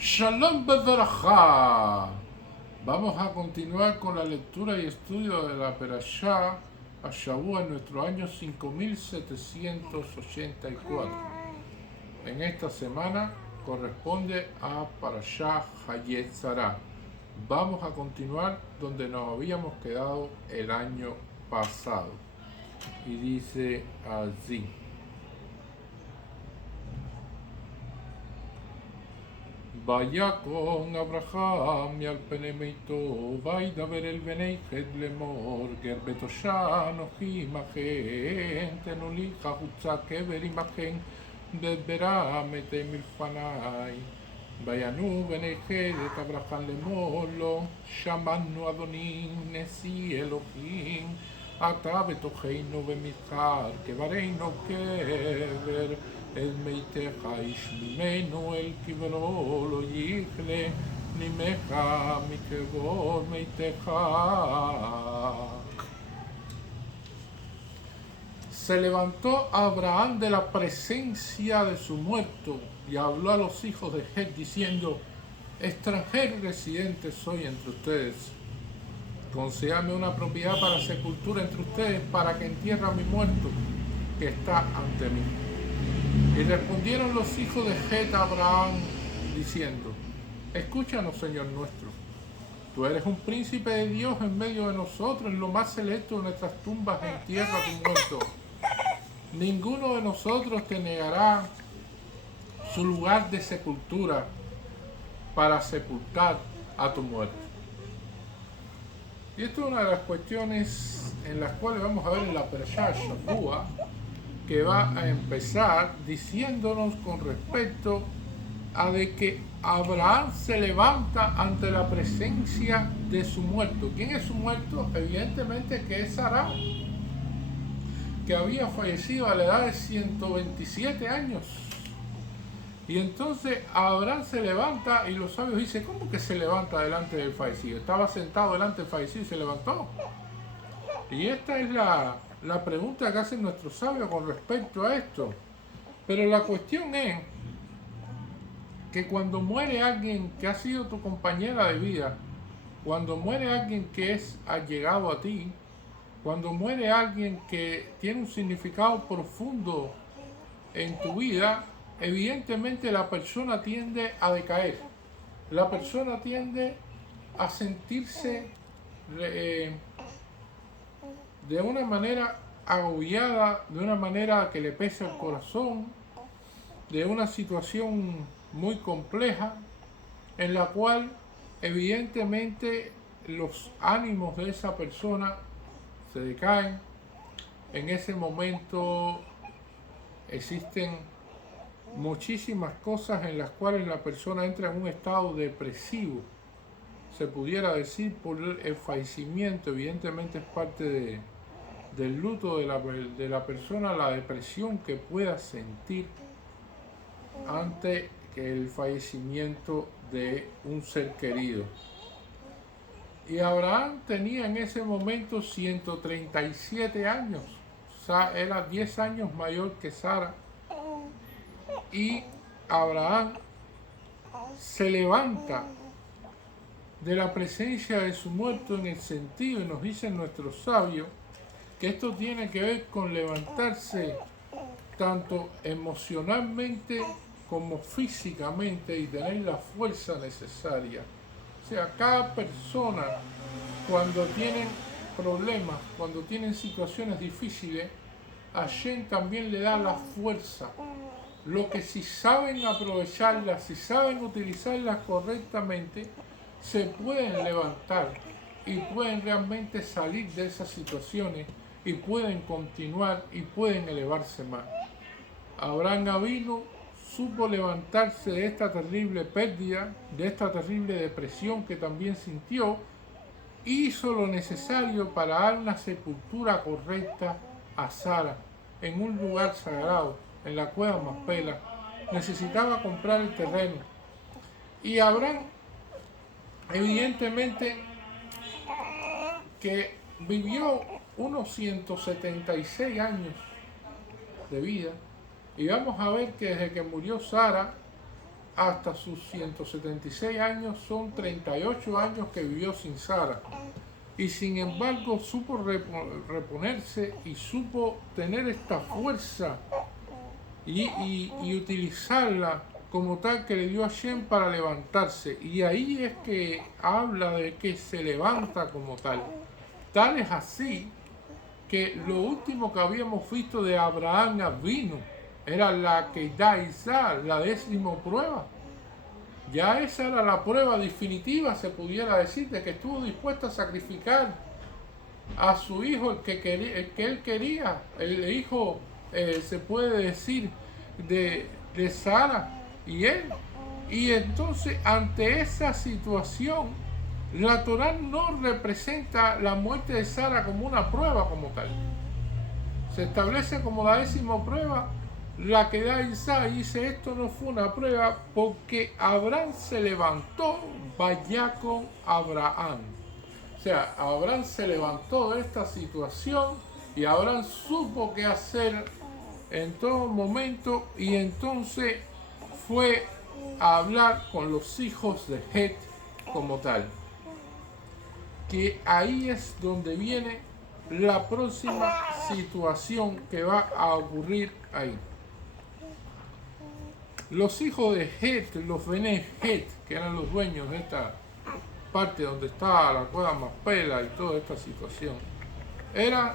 Shalom Beverajá. Vamos a continuar con la lectura y estudio de la Perashá Ashavúa en nuestro año 5784. En esta semana corresponde a Parashá Hayetzará. Vamos a continuar donde nos habíamos quedado el año pasado. Y dice así. ויקום אברהם על פני ביתו, וידבר אל בני חת לאמור, גר בתושב אנוכי עמכם, תנו לי חוצה קבר עמכם, בברם מתי מלפני. ויענו בני חת את אברהם לאמור לו, שמענו אדוני נשיא אלוהים, אתה בתוכנו במזכר, קברנו קבר. אל מיתך איש ממנו אל קברו לא יכלה, נימך מקבור מיתך. Se levantó Abraham de la presencia de su muerto y habló a los hijos de Het diciendo: extranjero y residente soy entre ustedes. Concédame una propiedad para sepultura entre ustedes, para que entierre a mi muerto que está ante mí. Y respondieron los hijos de Het a Abraham diciendo: escúchanos, Señor nuestro, tú eres un príncipe de Dios en medio de nosotros, en lo más selecto de nuestras tumbas entierra a tu muerto. Ninguno de nosotros te negará su lugar de sepultura para sepultar a tu muerto. Y esto es una de las cuestiones en las cuales vamos a ver en la Perashá Shavua, que va a empezar diciéndonos con respecto a de que Abraham se levanta ante la presencia de su muerto. ¿Quién es su muerto? Evidentemente que es Sara, que había fallecido a la edad de 127 años. Y entonces Abraham se levanta y los sabios dicen: ¿cómo que se levanta delante del fallecido? Estaba sentado delante del fallecido y se levantó. Y esta es la pregunta que hacen nuestros sabios con respecto a esto. Pero la cuestión es que cuando muere alguien que ha sido tu compañera de vida, cuando muere alguien que es allegado a ti, cuando muere alguien que tiene un significado profundo en tu vida, evidentemente la persona tiende a decaer. La persona tiende a sentirse de una manera agobiada, de una manera que le pesa el corazón, de una situación muy compleja, en la cual evidentemente los ánimos de esa persona se decaen. En ese momento existen muchísimas cosas en las cuales la persona entra en un estado depresivo, se pudiera decir, por el fallecimiento. Evidentemente es parte del luto de la persona, la depresión que pueda sentir ante el fallecimiento de un ser querido. Y Abraham tenía en ese momento 137 años, o sea, era 10 años mayor que Sara. Y Abraham se levanta de la presencia de su muerto en el sentido, y nos dicen nuestros sabios, que esto tiene que ver con levantarse tanto emocionalmente como físicamente y tener la fuerza necesaria. O sea, cada persona, cuando tienen problemas, cuando tienen situaciones difíciles, Hashem también le da la fuerza. Lo que si saben aprovecharlas, si saben utilizarlas correctamente, se pueden levantar y pueden realmente salir de esas situaciones y pueden continuar y pueden elevarse más. Abraham Avinu supo levantarse de esta terrible pérdida, de esta terrible depresión que también sintió, hizo lo necesario para dar una sepultura correcta a Sara en un lugar sagrado, en la cueva Macpela. Necesitaba comprar el terreno. Y Abraham, evidentemente, que vivió unos 176 años de vida, y vamos a ver que desde que murió Sara hasta sus 176 años, son 38 años que vivió sin Sara. Y sin embargo supo reponerse y supo tener esta fuerza y utilizarla como tal que le dio a Hashem para levantarse. Y ahí es que habla de que se levanta como tal. Tal es así que lo último que habíamos visto de Abraham Avinu era la que da Isaac, la 10ª prueba. Ya esa era la prueba definitiva, se pudiera decir, de que estuvo dispuesto a sacrificar a su hijo, el que él quería, el hijo, se puede decir, de Sara y él. Y entonces, ante esa situación, la Torá no representa la muerte de Sara como una prueba como tal. Se establece como la 10ª prueba la que da Isaac, y dice: esto no fue una prueba porque Abraham se levantó, vaya con Abraham. O sea, Abraham se levantó de esta situación y Abraham supo qué hacer en todo momento, y entonces fue a hablar con los hijos de Het como tal. Que ahí es donde viene la próxima situación que va a ocurrir ahí. Los hijos de Het, los Bené Het, que eran los dueños de esta parte donde estaba la cueva Macpela y toda esta situación, eran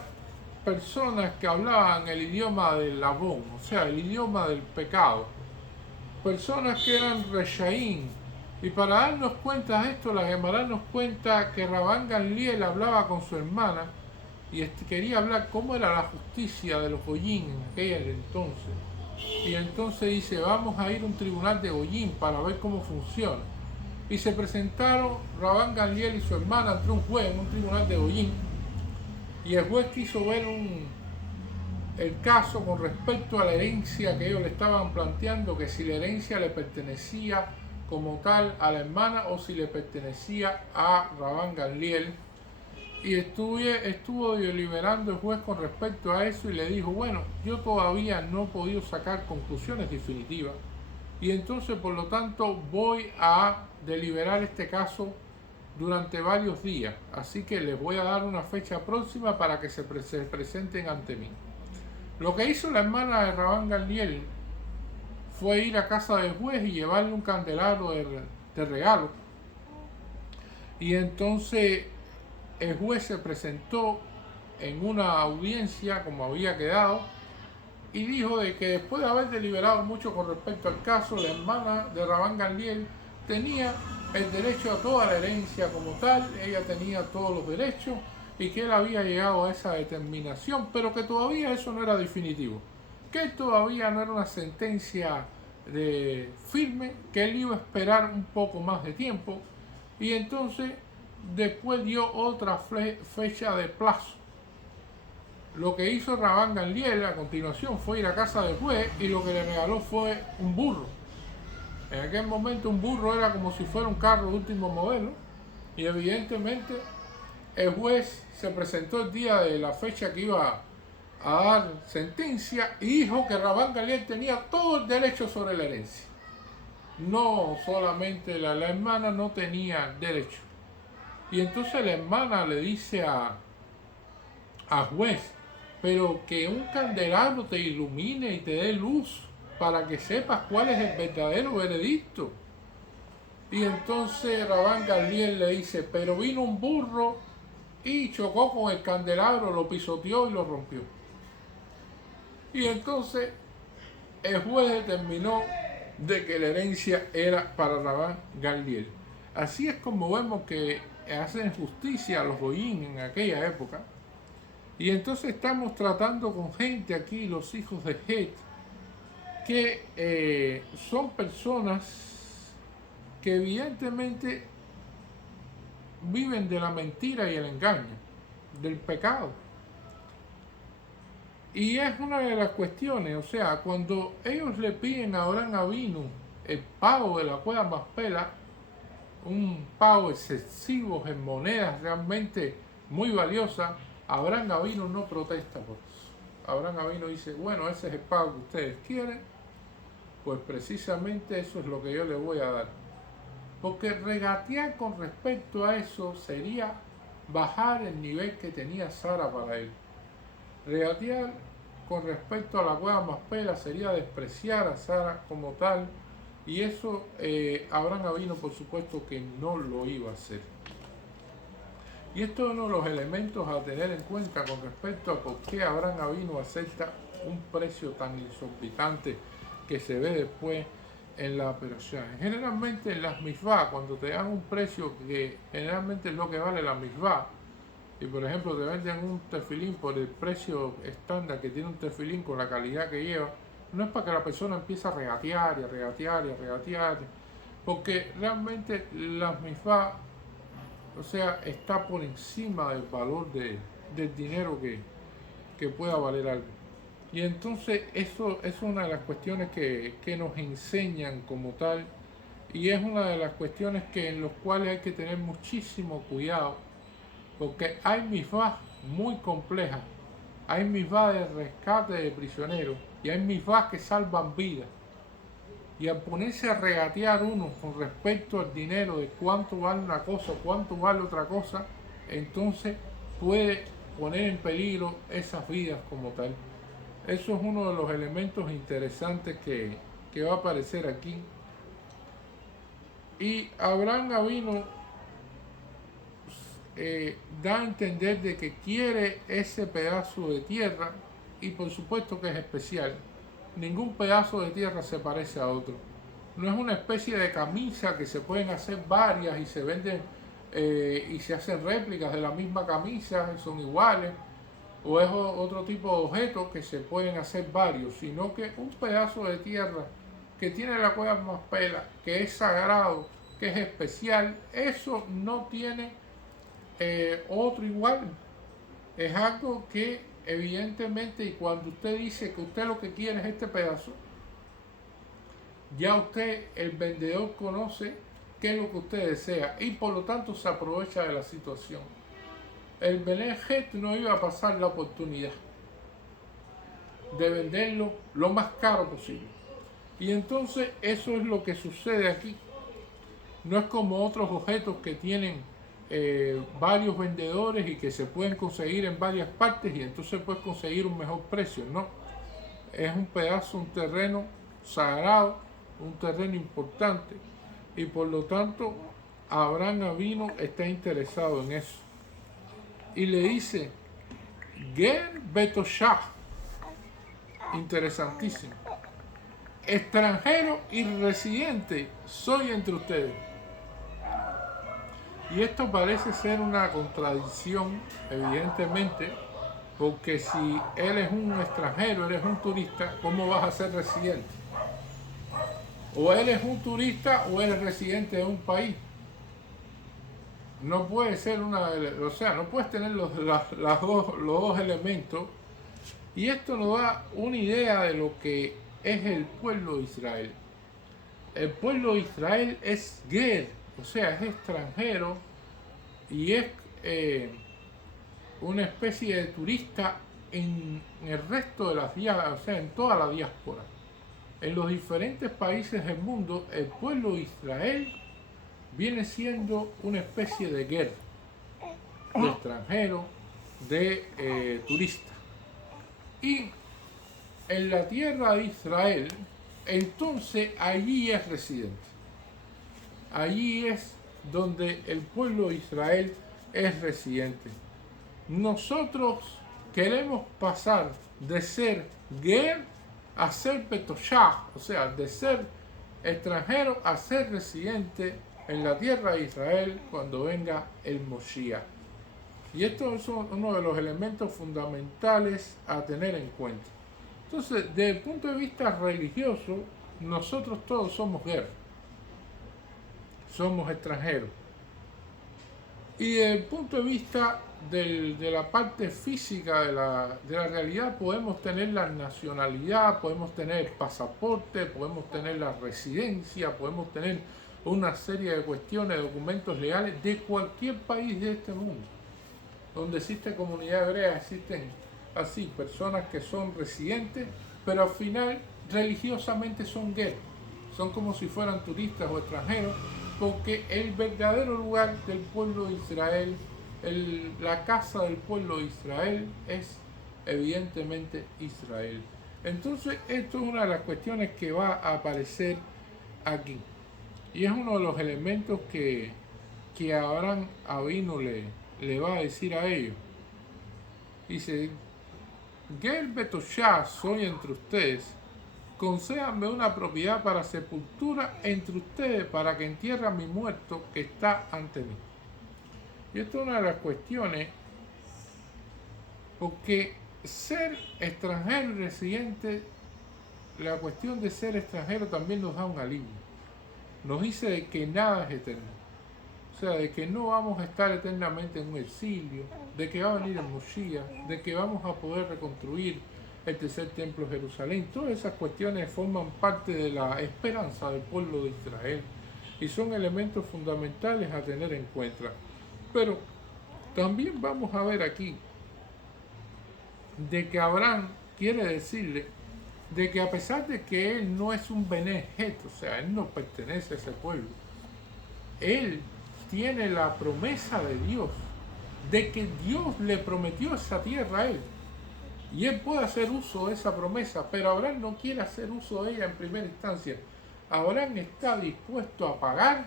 personas que hablaban el idioma del Labón, o sea, el idioma del pecado. Personas que eran Reshaín. Y para darnos cuenta de esto, la Gemara nos cuenta que Rabán Gamliel hablaba con su hermana y quería hablar cómo era la justicia de los Goyín en aquel entonces. Y entonces dice: vamos a ir a un tribunal de Goyín para ver cómo funciona. Y se presentaron Rabán Gamliel y su hermana ante un juez en un tribunal de Goyín. Y el juez quiso ver el caso con respecto a la herencia que ellos le estaban planteando, que si la herencia le pertenecía como tal a la hermana o si le pertenecía a Rabán Gamliel. Y estuvo deliberando el juez con respecto a eso y le dijo: bueno, yo todavía no he podido sacar conclusiones definitivas y entonces por lo tanto voy a deliberar este caso durante varios días, así que les voy a dar una fecha próxima para que se presenten ante mí. Lo que hizo la hermana de Rabán Gamliel fue ir a casa del juez y llevarle un candelabro de regalo. Y entonces el juez se presentó en una audiencia como había quedado y dijo de que después de haber deliberado mucho con respecto al caso, la hermana de Rabán Gamliel tenía el derecho a toda la herencia como tal, ella tenía todos los derechos y que él había llegado a esa determinación, pero que todavía eso no era definitivo, que todavía no era una sentencia firme, que él iba a esperar un poco más de tiempo y entonces después dio otra fecha de plazo. Lo que hizo Rabán Gamliel a continuación fue ir a casa del juez y lo que le regaló fue un burro. En aquel momento un burro era como si fuera un carro de último modelo y evidentemente el juez se presentó el día de la fecha que iba a dar sentencia y dijo que Rabán Gamliel tenía todo el derecho sobre la herencia. No solamente la hermana no tenía derecho. Y entonces la hermana le dice a juez: pero que un candelabro te ilumine y te dé luz para que sepas cuál es el verdadero veredicto. Y entonces Rabán Gamliel le dice: pero vino un burro y chocó con el candelabro, lo pisoteó y lo rompió. Y entonces el juez determinó de que la herencia era para Rabán Gamliel. Así es como vemos que hacen justicia a los goyín en aquella época. Y entonces estamos tratando con gente aquí, los hijos de Het, que son personas que evidentemente viven de la mentira y el engaño, del pecado. Y es una de las cuestiones, o sea, cuando ellos le piden a Abraham Avinu el pago de la cueva Macpela, un pago excesivo en monedas realmente muy valiosas, Abraham Avinu no protesta por eso. Abraham Avinu dice: bueno, ese es el pago que ustedes quieren, Pues precisamente eso es lo que yo le voy a dar. Porque regatear con respecto a eso sería bajar el nivel que tenía Sara para él. Regatear con respecto a la cueva Maspela sería despreciar a Sara como tal, y eso Abraham Avino por supuesto que no lo iba a hacer. Y esto es uno de los elementos a tener en cuenta con respecto a por qué Abraham Avino acepta un precio tan exorbitante que se ve después en la operación. Generalmente en las misvah, cuando te dan un precio que generalmente es lo que vale la misvah, y por ejemplo te venden un tefilín por el precio estándar que tiene un tefilín con la calidad que lleva, no es para que la persona empiece a regatear y a regatear y a regatear, porque realmente las misvah, o sea, está por encima del valor del dinero que pueda valer algo. Y entonces eso es una de las cuestiones que nos enseñan como tal, y es una de las cuestiones en las cuales hay que tener muchísimo cuidado, porque hay misvah muy complejas, hay misvah de rescate de prisioneros y hay misvah que salvan vidas. Y al ponerse a regatear uno con respecto al dinero de cuánto vale una cosa, cuánto vale otra cosa, entonces puede poner en peligro esas vidas como tal. Eso es uno de los elementos interesantes que va a aparecer aquí. Y Abraham Avino da a entender de que quiere ese pedazo de tierra, y por supuesto que es especial. Ningún pedazo de tierra se parece a otro. No es una especie de camisa que se pueden hacer varias y se venden y se hacen réplicas de la misma camisa y son iguales, o es otro tipo de objetos que se pueden hacer varios, sino que un pedazo de tierra que tiene la cueva Maspela, que es sagrado, que es especial, eso no tiene otro igual. Es algo que evidentemente, y cuando usted dice que usted lo que quiere es este pedazo, ya usted, el vendedor, conoce qué es lo que usted desea y por lo tanto se aprovecha de la situación. El Benejet no iba a pasar la oportunidad de venderlo lo más caro posible. Y entonces eso es lo que sucede aquí. No es como otros objetos que tienen varios vendedores y que se pueden conseguir en varias partes y entonces puedes conseguir un mejor precio. No, es un pedazo, un terreno sagrado, un terreno importante, y por lo tanto Abraham Avino está interesado en eso. Y le dice, Ger Betoshah, interesantísimo, extranjero y residente soy entre ustedes. Y esto parece ser una contradicción, evidentemente, porque si él es un extranjero, él es un turista, ¿cómo vas a ser residente? O él es un turista o él es residente de un país. No puede ser o sea, no puedes tener los dos elementos. Y esto nos da una idea de lo que es el pueblo de Israel. El pueblo de Israel es ger, o sea, es extranjero y es una especie de turista en el resto de las diásporas, o sea, en toda la diáspora. En los diferentes países del mundo, el pueblo de Israel viene siendo una especie de ger, de extranjero, de turista. Y en la tierra de Israel, entonces allí es residente. Allí es donde el pueblo de Israel es residente. Nosotros queremos pasar de ser ger a ser betoshah, o sea, de ser extranjero a ser residente en la tierra de Israel cuando venga el Moshiach. Y esto es uno de los elementos fundamentales a tener en cuenta. Entonces, desde el punto de vista religioso, nosotros todos somos ger, somos extranjeros. Y desde el punto de vista de la parte física de la realidad, podemos tener la nacionalidad, podemos tener pasaporte, podemos tener la residencia, podemos tener una serie de cuestiones, documentos legales de cualquier país de este mundo. Donde existe comunidad hebrea, existen así personas que son residentes, pero al final religiosamente son ger, son como si fueran turistas o extranjeros, porque el verdadero lugar del pueblo de Israel, la casa del pueblo de Israel es evidentemente Israel. Entonces esto es una de las cuestiones que va a aparecer aquí. Y es uno de los elementos que Abraham Avino le va a decir a ellos. Dice, Ger Betoshá soy entre ustedes, concédanme una propiedad para sepultura entre ustedes para que entierre a mi muerto que está ante mí. Y esto es una de las cuestiones, porque ser extranjero y residente, la cuestión de ser extranjero también nos da un alivio. Nos dice de que nada es eterno. O sea, de que no vamos a estar eternamente en un exilio, de que va a venir el Moshiach, de que vamos a poder reconstruir el tercer templo de Jerusalén. Todas esas cuestiones forman parte de la esperanza del pueblo de Israel y son elementos fundamentales a tener en cuenta. Pero también vamos a ver aquí de que Abraham quiere decirle de que a pesar de que él no es un Bené Het, o sea, él no pertenece a ese pueblo, él tiene la promesa de Dios, de que Dios le prometió esa tierra a él, y él puede hacer uso de esa promesa, pero Abraham no quiere hacer uso de ella en primera instancia. Abraham está dispuesto a pagar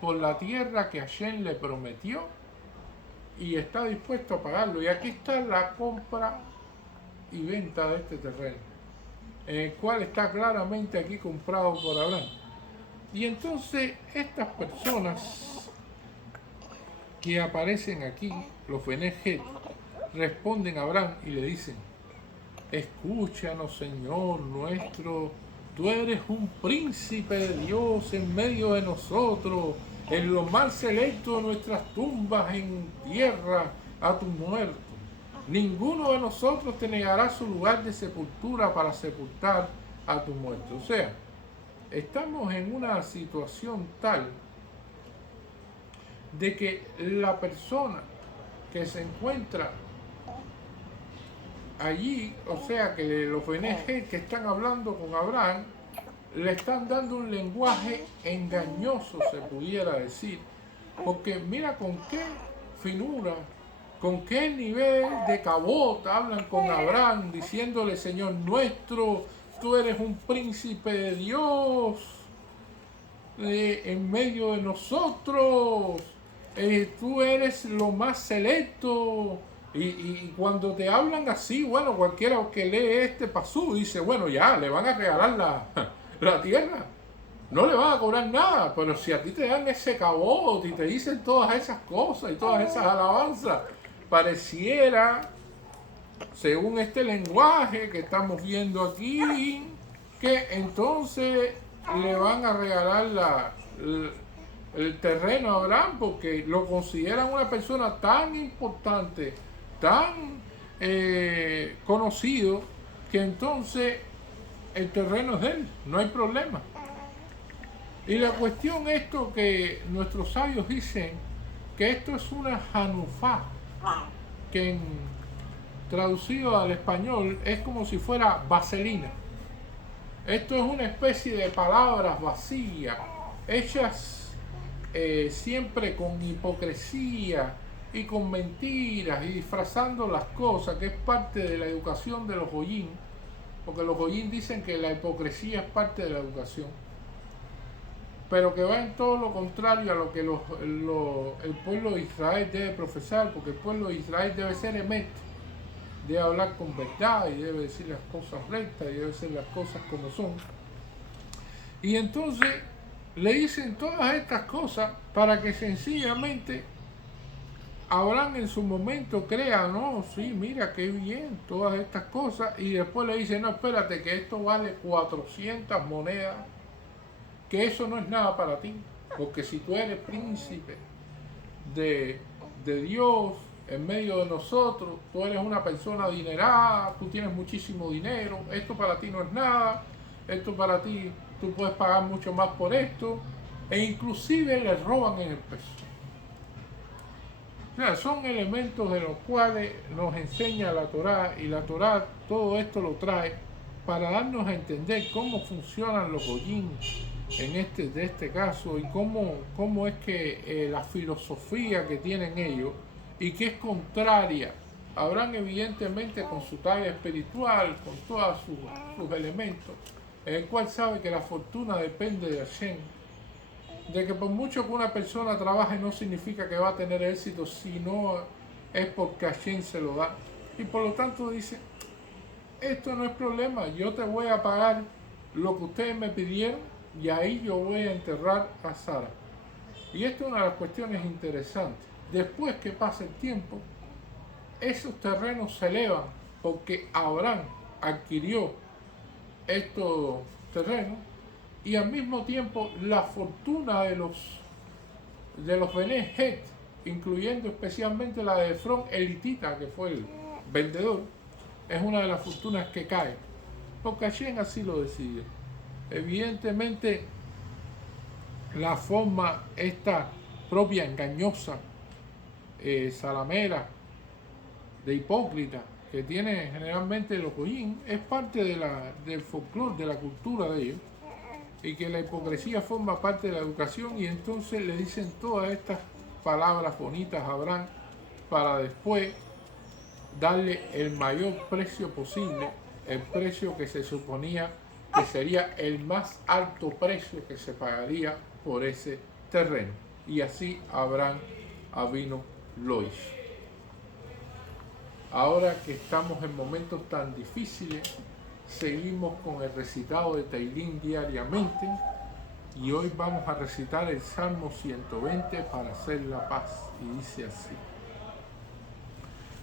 por la tierra que Hashem le prometió, y está dispuesto a pagarlo, y aquí está la compra y venta de este terreno, en el cual está claramente aquí comprado por Abraham. Y entonces estas personas que aparecen aquí, los Bené Het, responden a Abraham y le dicen, escúchanos, Señor nuestro, tú eres un príncipe de Dios en medio de nosotros, en lo más selecto de nuestras tumbas en tierra a tu muerto. Ninguno de nosotros te negará su lugar de sepultura para sepultar a tu muerto. O sea, estamos en una situación tal de que la persona que se encuentra allí, o sea, que los Bené Het que están hablando con Abraham, le están dando un lenguaje engañoso, se pudiera decir, porque mira con qué finura, con qué nivel de cabot hablan con Abraham, diciéndole, Señor nuestro, tú eres un príncipe de Dios en medio de nosotros, tú eres lo más selecto. Y cuando te hablan así, bueno, cualquiera que lee este pasú dice, bueno, ya, le van a regalar la tierra, no le van a cobrar nada, pero si a ti te dan ese cabot y te dicen todas esas cosas y todas esas alabanzas, pareciera, según este lenguaje que estamos viendo aquí, que entonces le van a regalar el terreno a Abraham porque lo consideran una persona tan importante, tan conocido, que entonces el terreno es de él, no hay problema. Y la cuestión es esto que nuestros sabios dicen, que esto es una hanufá, que traducido al español es como si fuera vaselina. Esto es una especie de palabras vacías, hechas siempre con hipocresía y con mentiras y disfrazando las cosas, que es parte de la educación de los goyín, porque los goyín dicen que la hipocresía es parte de la educación, pero que va en todo lo contrario a lo que el pueblo de Israel debe profesar, porque el pueblo de Israel debe ser emet, debe hablar con verdad y debe decir las cosas rectas y debe decir las cosas como son. Y entonces le dicen todas estas cosas para que sencillamente Abraham en su momento crea, no, sí, mira qué bien, todas estas cosas, y después le dicen, no, espérate, que esto vale 400 monedas, que eso no es nada para ti, porque si tú eres príncipe de Dios en medio de nosotros, tú eres una persona adinerada, tú tienes muchísimo dinero, esto para ti no es nada, esto para ti, tú puedes pagar mucho más por esto, e inclusive le roban en el peso. O sea, son elementos de los cuales nos enseña la Torá, y la Torá todo esto lo trae para darnos a entender cómo funcionan los goyim de este caso y cómo es que la filosofía que tienen ellos y que es contraria. Habrán evidentemente con su talla espiritual, con todos sus elementos, en el cual sabe que la fortuna depende de Hashem, de que por mucho que una persona trabaje no significa que va a tener éxito, sino es porque Hashem se lo da. Y por lo tanto dice, esto no es problema, yo te voy a pagar lo que ustedes me pidieron y ahí yo voy a enterrar a Sara. Y esto es una de las cuestiones interesantes. Después que pasa el tiempo, esos terrenos se elevan porque Abraham adquirió estos terrenos y al mismo tiempo la fortuna de los Bene Het, incluyendo especialmente la de Efrón elitita, que fue el vendedor, es una de las fortunas que cae, porque Hashem así lo decide. Evidentemente, la forma esta propia engañosa, salamera, de hipócrita, que tiene generalmente los goyim, es parte del folclore, de la cultura de ellos, y que la hipocresía forma parte de la educación, y entonces le dicen todas estas palabras bonitas a Abraham para después darle el mayor precio posible, el precio que se suponía que sería el más alto precio que se pagaría por ese terreno. Y así Abraham Avinu lo hizo. Ahora que estamos en momentos tan difíciles, seguimos con el recitado de Teilín diariamente y hoy vamos a recitar el Salmo 120 para hacer la paz. Y dice así.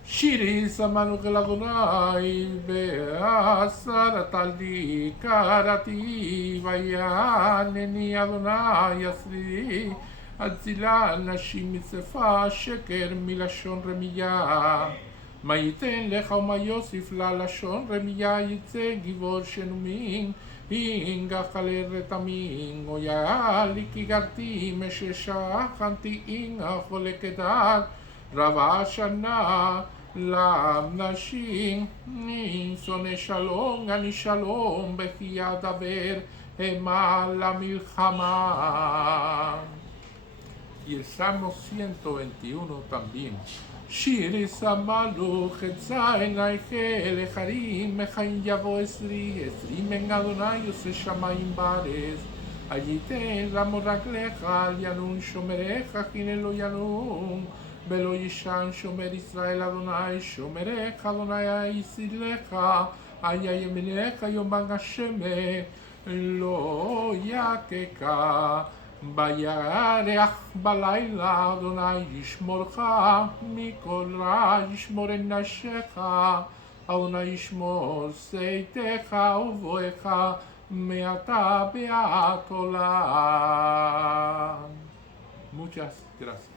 שירי שמענו אל אדוני ועשרת לי קראתי ויענני אדוני עשרי אצילה נשים מצפה שקר מלשון רמייה מה ייתן לך ומה יוסיף לה לשון רמייה יצא גיבור שנומים הינגח על רתמים או יעלי כי גרתי מששכנתי הינגח ולקדש רבה שנה למנשים שונא שלום אני שלום בכי אדבר המה למלחמה. Y el Salmo 121 también. שיר סמלוך אצא עינייך לחרים מחיים יבוא עשרי מן אדוני עושה שמיים בארץ הייתן לעמוד רגליך על ינון שומריך הנה לא ינום ולא ישן שומר ישראל אדוני שומריך אדוני יצילך היה ימינך יומם השמש לא יככה בירח בלילה אדוני ישמורך מכל רע ישמור את נפשך אדוני ישמור צאתך ובואך מעתה ועד עולם. Muchas gracias.